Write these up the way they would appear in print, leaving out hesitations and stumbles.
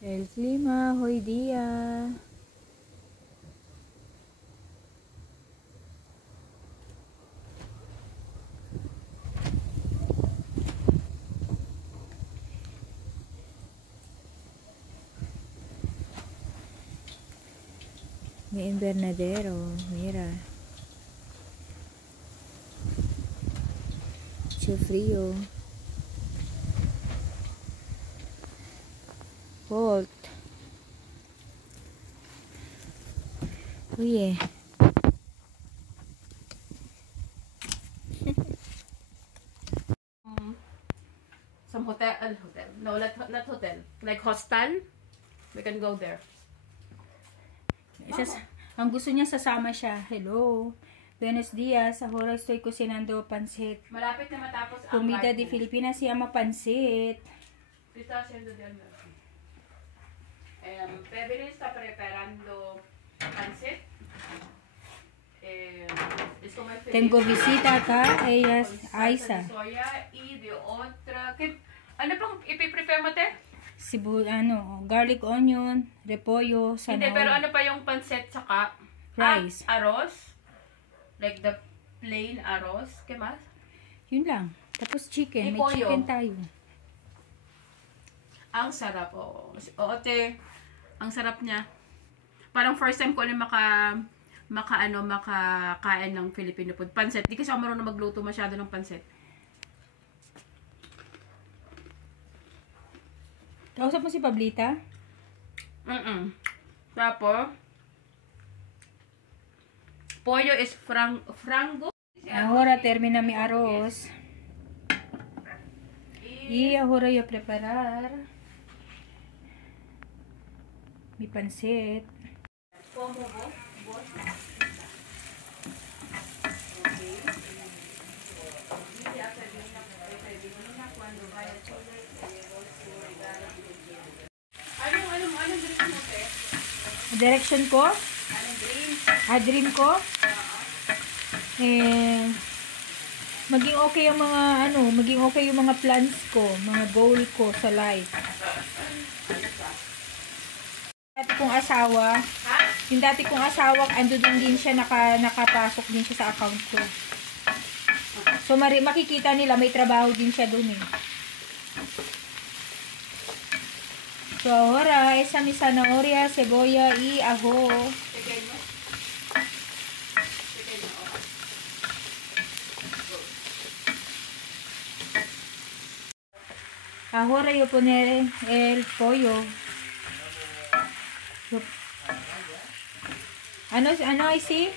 El clima hoy día. Mi invernadero, mira. Mucho frío. Cold. Oye. Some hotel, no, not hotel, like hostel. We can go there. Ang gusto niya sasama siya. Hello. Buenos días. Ahora estoy cocinando pancit. Malapit na matapos ang Comida de Filipinas se llama pancit. Está haciendo de almuerzo. Pebble está preparando pancit. Es como Tengo visita acá. Ella es Aiza. Soya y de otra. Ano pang ipiprepare mo, te? Garlic onion, repollo, Hindi, zanahoria. pero ano pa yung pancit saka Rice. Arroz. Like the plain arroz. ¿Qué más? Yun lang. Tapos chicken. May May pollo. chicken tayo. Ang sarap, oo. Oo, te. Ang sarap niya. Parang first time ko ulit makakain ng Filipino food. Pancit. Di kasi ako marunong magluto masyado ng pancit. Kausap mo si Pablita? Tapos, pollo is frango. Ahora termina mi arroz. Y ahora yo preparar mi pancit. ¿Cómo vos? Anong dream mo, te? Direction ko? Anong dream? Dream ko? Maging okay yung mga plans ko, mga goal ko sa life. Yung dati kong asawa, ando din siya, nakapasok din siya sa account ko. So, makikita nila, may trabaho din siya dun eh. So, ahora, esa mi zanahoria, cebolla y ajo. Pequeño. Ahora yo poner el pollo. Ano I see?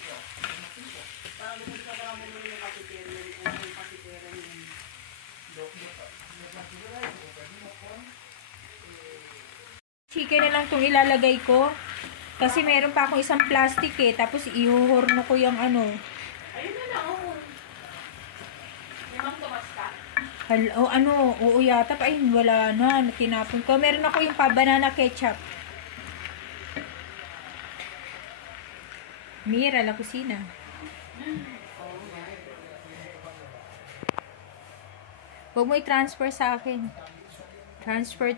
Chicken na lang itong ilalagay ko. Kasi meron pa akong isang plastic eh. Tapos ihuhorno ko yung ano. Ayun na lang, oo. Limang tumas ka. Oo yata pa. Ay, wala na. Tinapon ko. Meron ako yung banana ketchup. Mira, la kusina. Huwag mo i-transfer sa akin. Transfer.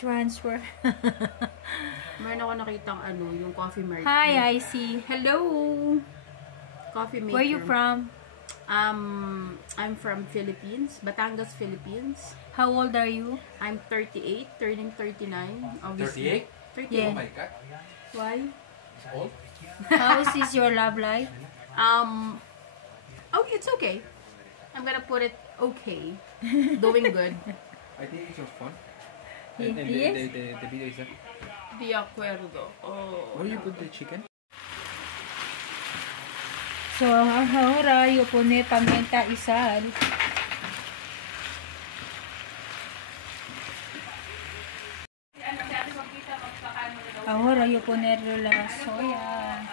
Meron ako nakitang yung coffee maker. Hi, I see. Hello. Coffee maker. Where are you from? I'm from Philippines, Batangas, Philippines. How old are you? I'm 38, turning 39. Obviously. 38? 38. Yeah. Oh my God. Why? It's old? How is your love life? Oh, it's okay. I'm gonna put it okay. Doing good. I think it's your phone. Yes. The video is that. De acuerdo. Oh. Where you put the chicken? So, ahora yo pone pimienta y sal. Ahora yo poner la soya.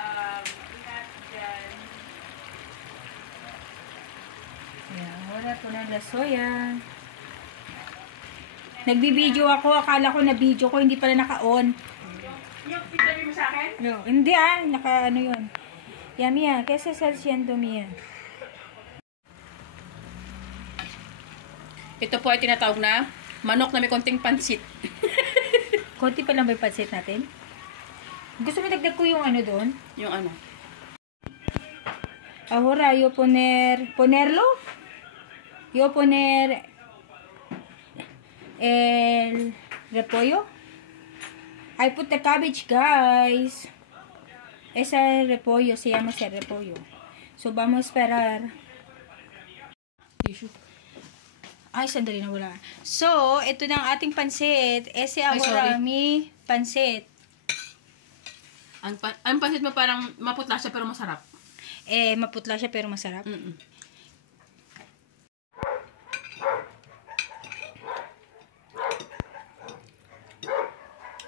Ahora poner la soya. Nagbibideo ako, akala ko na video ko, hindi pala naka-on. Yung interview mo sa akin? No, hindi naka-ano yun. Ya, Mia, ¿qué estás haciendo, Mia? Ito po ay tinatawag na manok na may konting pansit. Konti pa lang ba yung pansit natin? Gusto mo dagdag ko yung ano doon? Yung ano? Ahora, ponerlo? Yo poner el repollo. I put the cabbage, guys. Ese repollo, se llama ese repollo. So, vamos a esperar. Tissue. Ay, sandali na wala. So, ito na ang ating pansit. Ese ahora mi pansit. Ang pansit mo parang maputla siya pero masarap. Maputla siya pero masarap.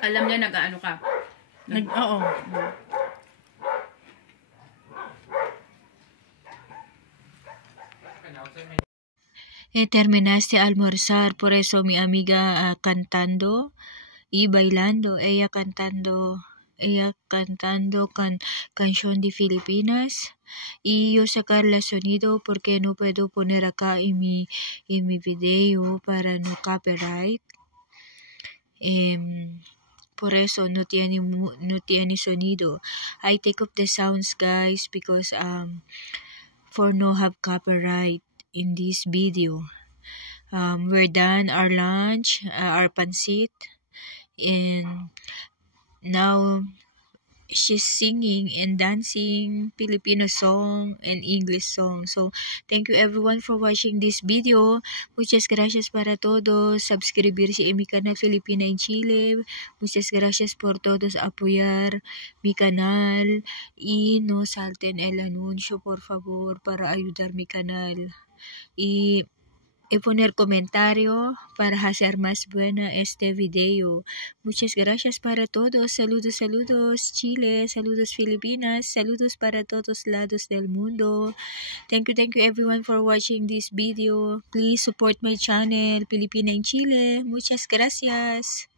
Alam niya nag-ano ka. Oo. Terminaste a almorzar, por eso mi amiga cantando y bailando, ella cantando canción de Filipinas y yo sacar el sonido porque no puedo poner acá en mi video para no copyright. Por eso no tiene sonido. I take up the sounds, guys, because for no have copyright in this video. We're done our lunch, our pancit, and now she's singing and dancing Filipino song and English song. So thank you everyone for watching this video. Muchas gracias para todos. Suscribirse en mi canal Filipina en Chile. Muchas gracias por todos apoyar mi canal y no salten el anuncio, por favor, para ayudar mi canal. Y poner comentario para hacer más buena este video. Muchas gracias para todos. Saludos, saludos Chile, saludos Filipinas, saludos para todos lados del mundo. Thank you everyone for watching this video. Please support my channel, Filipina in Chile. Muchas gracias.